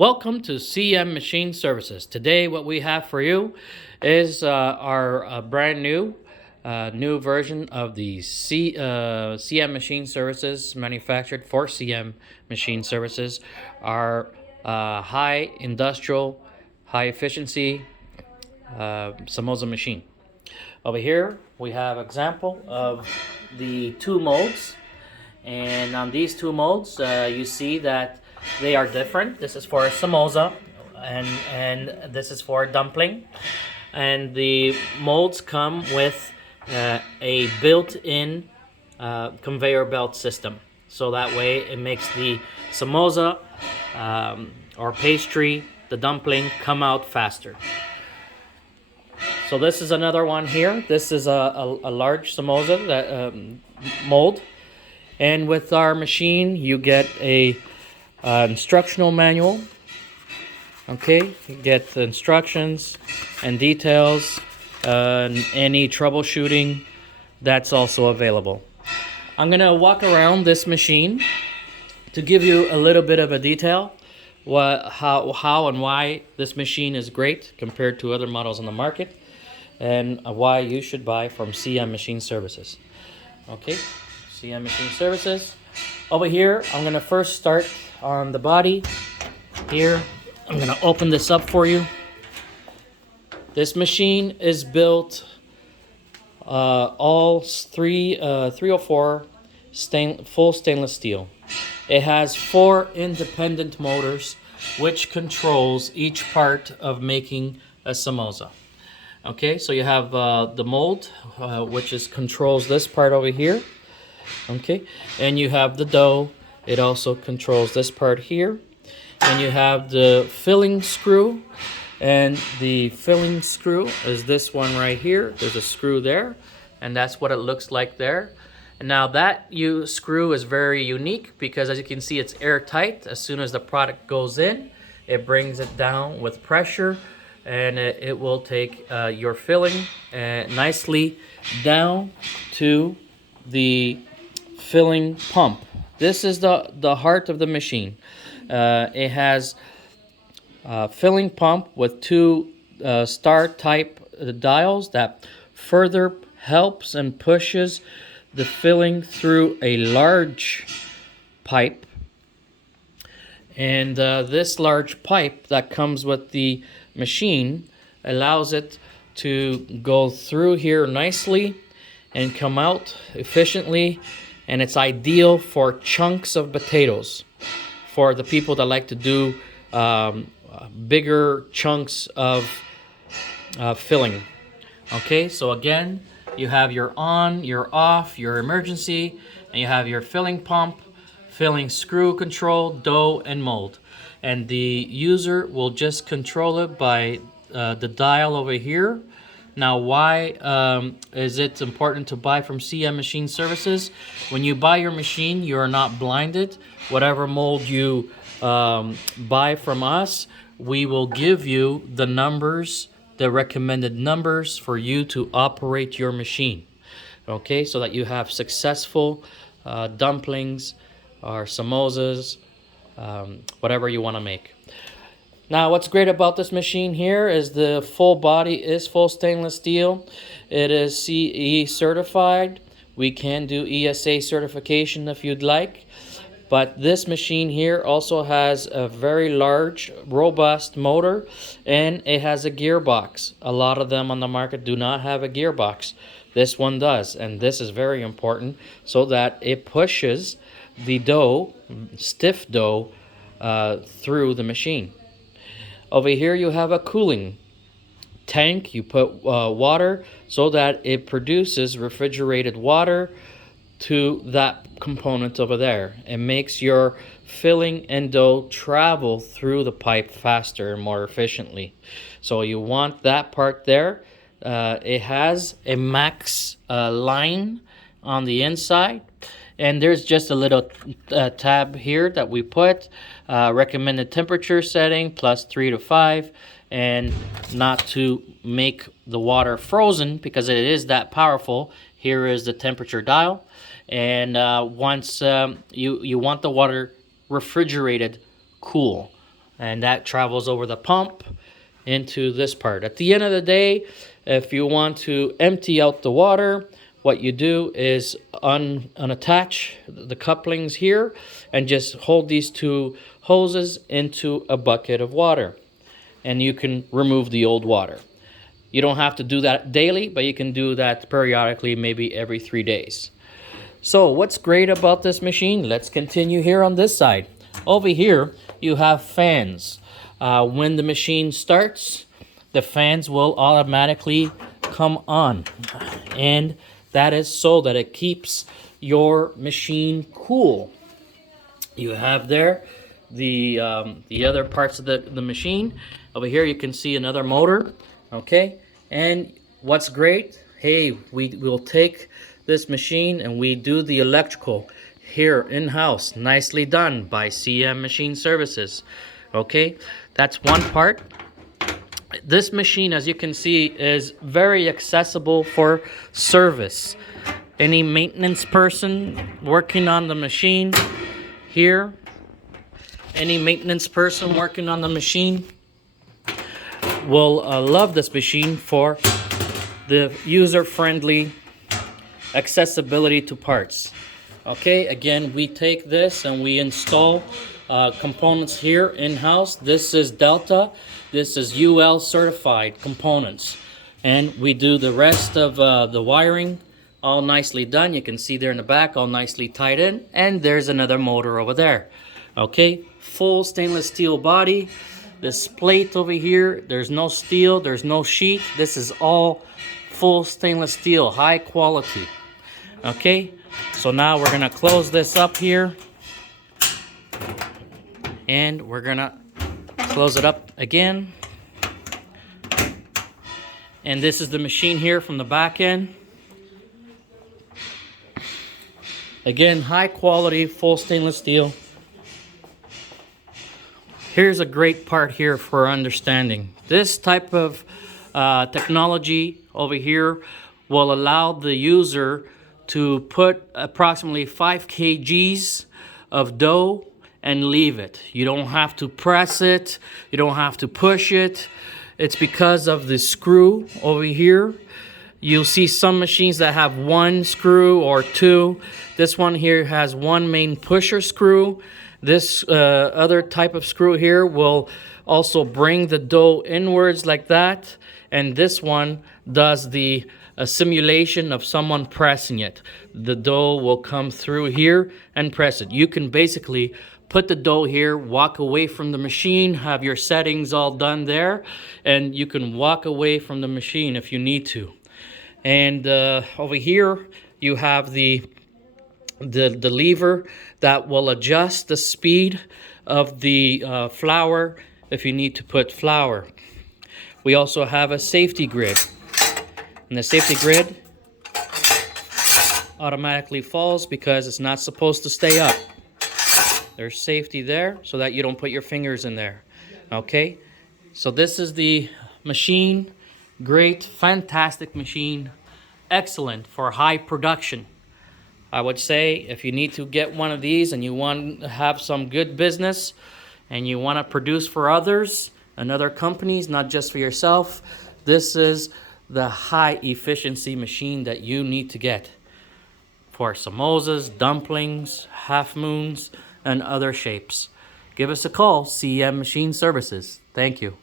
Welcome to CM Machine Services. Today what we have for you is our brand new version of the CM Machine Services manufactured for CM Machine Services. Our high industrial, high efficiency Samosa machine. Over here we have example of the two molds, and on these two molds you see that they are different. This is for a samosa, and this is for a dumpling. And the molds come with a built-in conveyor belt system. So that way it makes the samosa or pastry, the dumpling, come out faster. So this is another one here. This is a large samosa that, mold. And with our machine, you get a instructional manual. Okay, you get the instructions and details, any troubleshooting that's also available. I'm gonna walk around this machine to give you a little bit of a detail, how and why this machine is great compared to other models on the market, and why you should buy from CM Machine Services. Okay, CM Machine Services. Over here, I'm gonna first start on the body. Here, I'm gonna open this up for you. This machine is built all 304 full stainless steel. It has 4 independent motors which controls each part of making a samosa. Okay, so you have the mold, which controls this part over here. Okay, and you have the dough. It also controls this part here. And you have the filling screw, and the filling screw is this one right here. There's a screw there, and that's what it looks like there. And now that screw is very unique because, as you can see, it's airtight. As soon as the product goes in, it brings it down with pressure, and it will take your filling nicely down to the filling pump. This is the heart of the machine. It has a filling pump with 2 star type dials that further helps and pushes the filling through a large pipe. And this large pipe that comes with the machine allows it to go through here nicely and come out efficiently. And it's ideal for chunks of potatoes, for the people that like to do bigger chunks of filling. Okay, so again, you have your on, your off, your emergency, and you have your filling pump, filling screw control, dough, and mold. And the user will just control it by the dial over here. Now, why is it important to buy from CM Machine Services? When you buy your machine, you are not blinded. Whatever mold you buy from us, we will give you the numbers, the recommended numbers for you to operate your machine. Okay, so that you have successful dumplings or samosas, whatever you want to make. Now, what's great about this machine here is the full body is full stainless steel. It is CE certified. We can do ESA certification if you'd like. But this machine here also has a very large, robust motor, and it has a gearbox. A lot of them on the market do not have a gearbox. This one does, and this is very important so that it pushes the dough, stiff dough, through the machine. Over here you have a cooling tank. You put water so that it produces refrigerated water to that component over there. It makes your filling and dough travel through the pipe faster and more efficiently. So you want that part there. It has a max line on the inside. And there's just a little tab here that we put, recommended temperature setting, +3 to 5, and not to make the water frozen because it is that powerful. Here is the temperature dial. And once you want the water refrigerated cool. and that travels over the pump into this part. At the end of the day, if you want to empty out the water, what you do is unattach the couplings here and just hold these two hoses into a bucket of water, and you can remove the old water. You don't have to do that daily, but you can do that periodically, maybe every 3 days. So what's great about this machine? Let's continue here on this side. Over here, you have fans. When the machine starts, the fans will automatically come on. And that is so that it keeps your machine cool. You have there the other parts of the machine. Over here, you can see another motor. Okay, and what's great, hey, we'll take this machine and we do the electrical here in-house, nicely done by CM Machine Services. Okay, that's one part. This machine, as you can see, is very accessible for service. Any maintenance person working on the machine here, any maintenance person working on the machine will love this machine for the user-friendly accessibility to parts. Okay, again, we take this and we install components here in-house. This is Delta, this is UL certified components, and we do the rest of the wiring all nicely done. You can see there in the back, all nicely tied in, and there's another motor over there. Okay, full stainless steel body. This plate over here, there's no steel, there's no sheet. This is all full stainless steel, high quality. Okay, so now we're gonna close this up here, and we're gonna close it up again. And this is the machine here from the back end. Again, high quality, full stainless steel. Here's a great part here for understanding. This type of technology over here will allow the user to put approximately 5 kgs of dough and leave it. You don't have to press it, you don't have to push it. It's because of the screw over here. You'll see some machines that have 1 screw or 2. This one here has 1 main pusher screw. This other type of screw here will also bring the dough inwards like that. And this one does the simulation of someone pressing it. The dough will come through here and press it. You can basically put the dough here, walk away from the machine, have your settings all done there, and you can walk away from the machine if you need to. And over here, you have the lever that will adjust the speed of the flour if you need to put flour. We also have a safety grid. And the safety grid automatically falls because it's not supposed to stay up. There's safety there so that you don't put your fingers in there. Okay, so this is the machine. Great, fantastic machine. Excellent for high production. I would say if you need to get one of these and you want to have some good business and you want to produce for others and other companies, not just for yourself, this is the high efficiency machine that you need to get for samosas, dumplings, half moons, and other shapes. Give us a call, CM Machine Services. Thank you.